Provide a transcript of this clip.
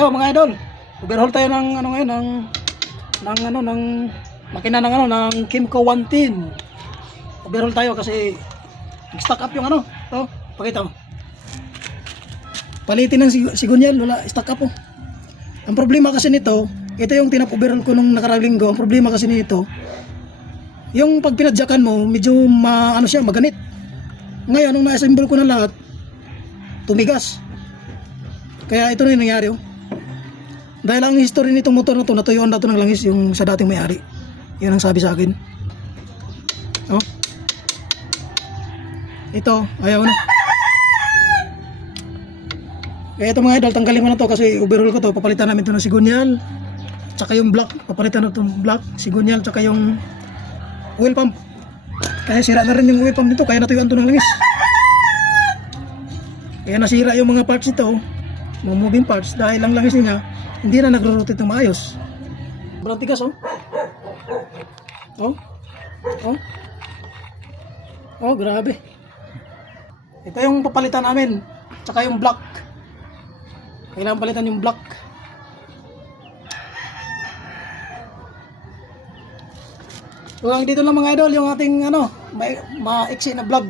Hello mga idol. Overhaul tayo ng ano ngayon ng makina ng ng Kimco 110. Overhaul tayo kasi nag-stock up yung to, pakita mo. Palitin ng sigunyal, wala stock up oh. Ang problema kasi nito, ito yung tinap-overhaul ko nung nakaraang linggo. Ang problema kasi nito, yung pag pinadyakan mo, medyo maganit. Ngayon, nung na-assemble ko na lahat, tumigas. Kaya ito na yung nangyari oh. Dahil ang history nitong motor na to, natuyuan na to ng langis yung sa dating may-ari. Yan ang sabi sa akin. Oh. Ito, ayaw na. Kaya ito mga idol, tanggalin mo na to kasi overhaul ko to. Papalitan namin to ng sigunyal. Tsaka yung block, papalitan na itong block, sigunyal, tsaka yung oil pump. Kaya sira na rin yung oil pump nito, kaya natuyuan to ng langis. Kaya nasira yung mga parts ito, mga moving parts, dahil ang langis niya hindi na nagro-rotate ng maayos. Sobrang tigas oh. Oh. Oh. Oh, grabe. Ito yung papalitan namin. Tsaka yung block. Kailangan palitan yung block. So, dito lang mga idol yung ating maiksi na vlog.